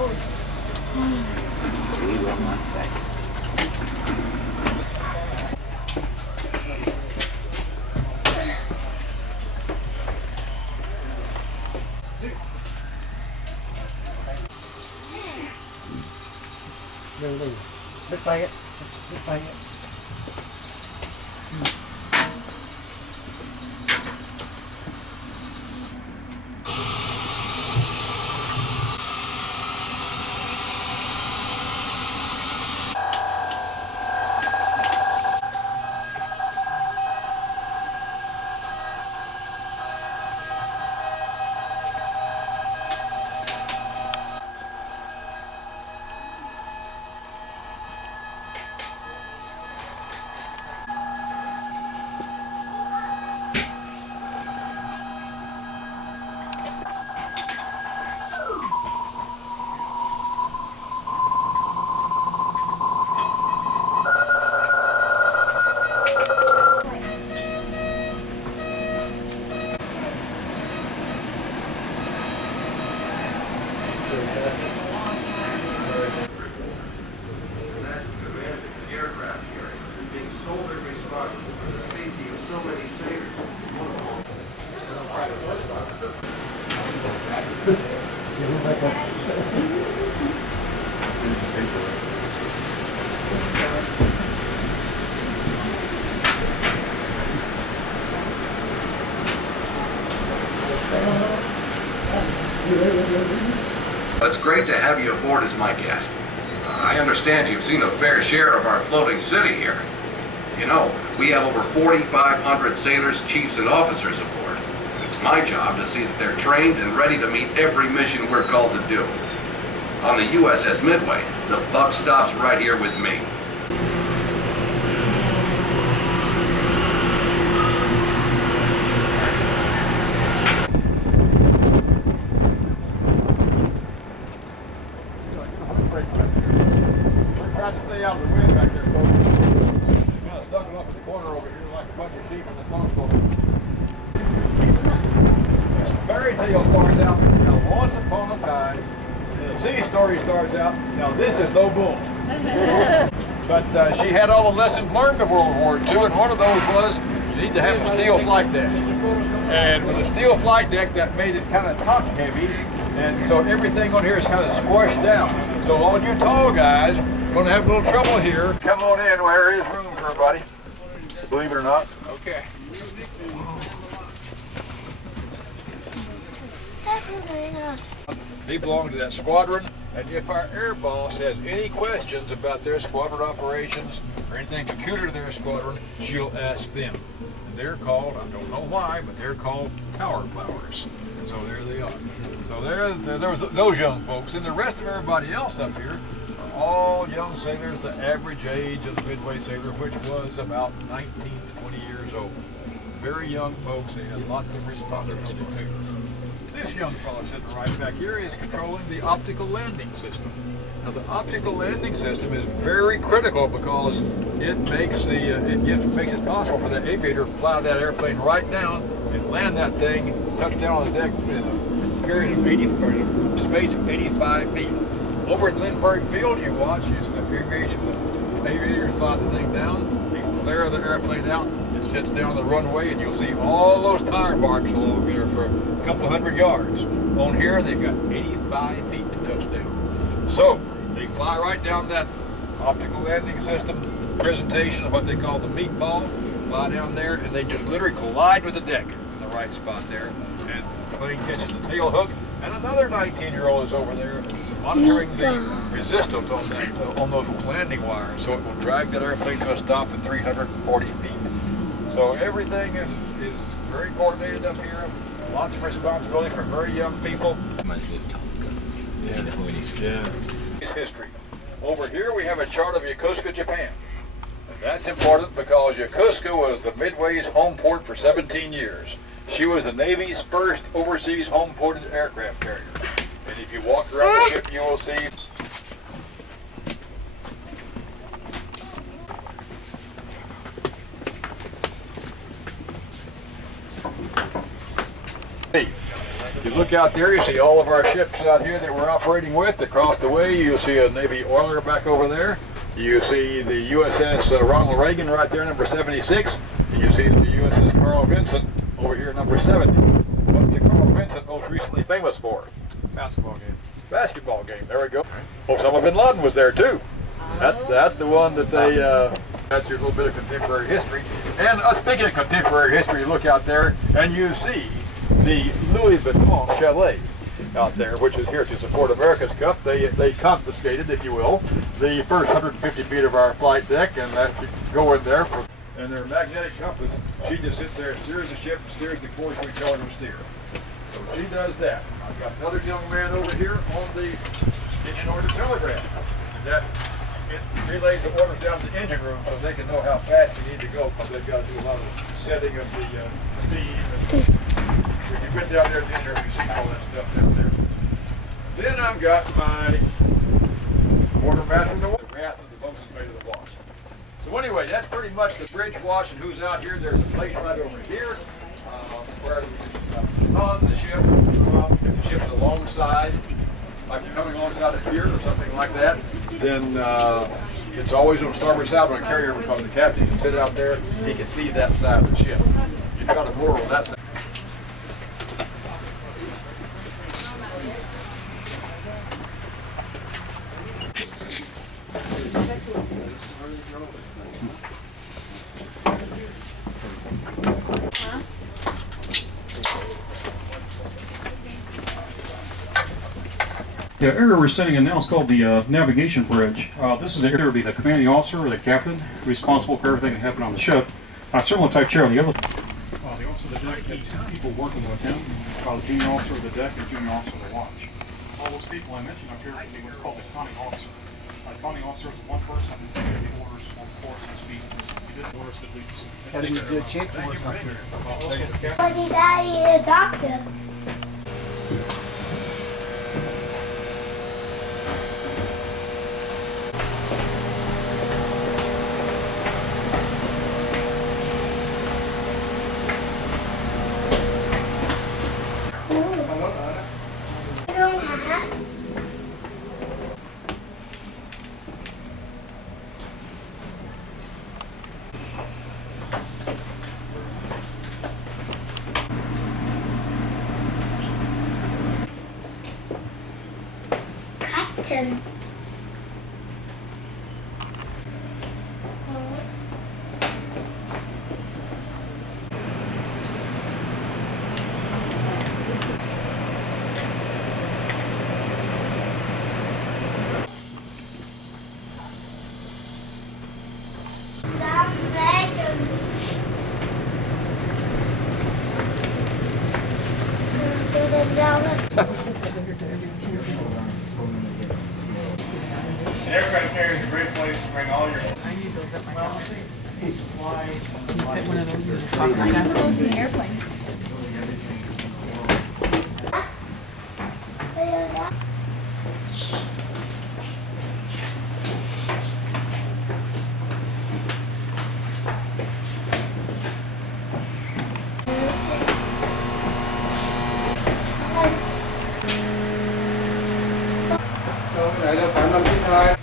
We will not back. Biết tay á, biết tay á. It's great to have you aboard as my guest. I understand you've seen a fair share of our floating city here. You know, we have over 4,500 sailors, chiefs, and officers aboard. It's my job to see that they're trained and ready to meet every mission we're called to do. On the USS Midway, the buck stops right here with me. Trying to stay out of the wind back there, folks. Kind of snuggled up in the corner over here like a bunch of sheep in the snowstorm. This fairy tale starts out, now once upon a time, and the sea story starts out, now this is no bull. But she had all the lessons learned of World War II, and one of those was you need to have a steel flight deck. And with a steel flight deck, that made it kind of top heavy, and so everything on here is kind of squashed down. So all you tall guys, going to have a little trouble here. Come on in, where is room for everybody? Believe it or not. Okay. They belong to that squadron, and if our air boss has any questions about their squadron operations or anything peculiar to their squadron, she'll ask them. And they're called, I don't know why, but they're called power flowers. And so there they are. So there was those young folks, and the rest of everybody else up here all young sailors, the average age of the Midway sailor, which was about 19 to 20 years old. Very young folks, they had lots of responsibility too. This young fellow sitting right back here is controlling the optical landing system. Now the optical landing system is very critical because it makes makes it possible for the aviator to fly that airplane right down and land that thing, touch down on the deck in a period of space of 85 feet. Over at Lindbergh Field, you watch as the aviators fly the thing down, they flare the airplane out, it sits down on the runway, and you'll see all those tire marks along there for a couple of 100 yards. On here, they've got 85 feet to touch down. So, they fly right down that optical landing system, presentation of what they call the meatball, fly down there, and they just literally collide with the deck in the right spot there, and the plane catches the tail hook, and another 19-year-old is over there monitoring the resistance on those landing wires, so it will drag that airplane to a stop at 340 feet. So everything is very coordinated up here. Lots of responsibility for very young people. It's history. Over here we have a chart of Yokosuka, Japan. And that's important because Yokosuka was the Midway's home port for 17 years. She was the Navy's first overseas home-ported aircraft carrier. And if you walk around the ship, you will see look out there, you see all of our ships out here that we're operating with. Across the way, you'll see a Navy oiler back over there. You see the USS Ronald Reagan right there, number 76. And you see the USS Carl Vincent over here, number 70. What's the Carl Vincent most recently famous for? Basketball game. Basketball game. There we go. Osama bin Laden was there too. That's the one that they. That's your little bit of contemporary history. And speaking of contemporary history, you look out there and you see the Louis Vuitton Chalet out there, which is here to support America's Cup. They confiscated, if you will, the first 150 feet of our flight deck, and that you go in there for. And their magnetic compass, she just sits there and steers the ship, steers the course we tell her to steer. So she does that. I've got another young man over here on the in-order telegraph. And that it relays the orders down to the engine room so they can know how fast we need to go, because they've got to do a lot of setting of the steam. And if you've been down there at the engine room, you see all that stuff down there. Then I've got my quartermaster of the wrath and the boatswain's mate of the wash. So anyway, that's pretty much the bridge wash and who's out here. There's a place right over here where we can on the ship. If the ship's alongside, like you're coming alongside a pier or something like that, then it's always on starboard side when a carrier, because the captain can sit out there, he can see that side of the ship. You've got a moor on that side. The area we're sitting in now is called the navigation bridge. This is the area would be the commanding officer or the captain responsible for everything that happened on the ship. Similar type chair on the other side. The officer of the deck had two people working with him, the junior officer of the deck and junior officer of the watch. All those people I mentioned up here would be what's called the conning officer. The conning officer is one person who gave the orders on course and speed. He did orders that leads. How do you do a check for us up here? What did I eat a doctor? Captain. An aircraft carrier is a great place to bring all your... I need those at my house. Fit one of those in the truck right after. Those in the airplane. Đấy là phải năm thứ hai.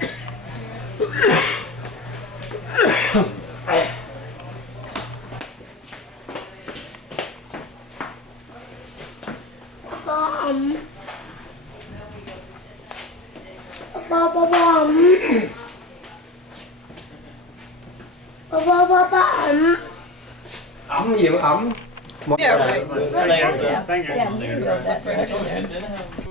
Ấm gì mà ấm? Yeah, right. Yeah, you can build that.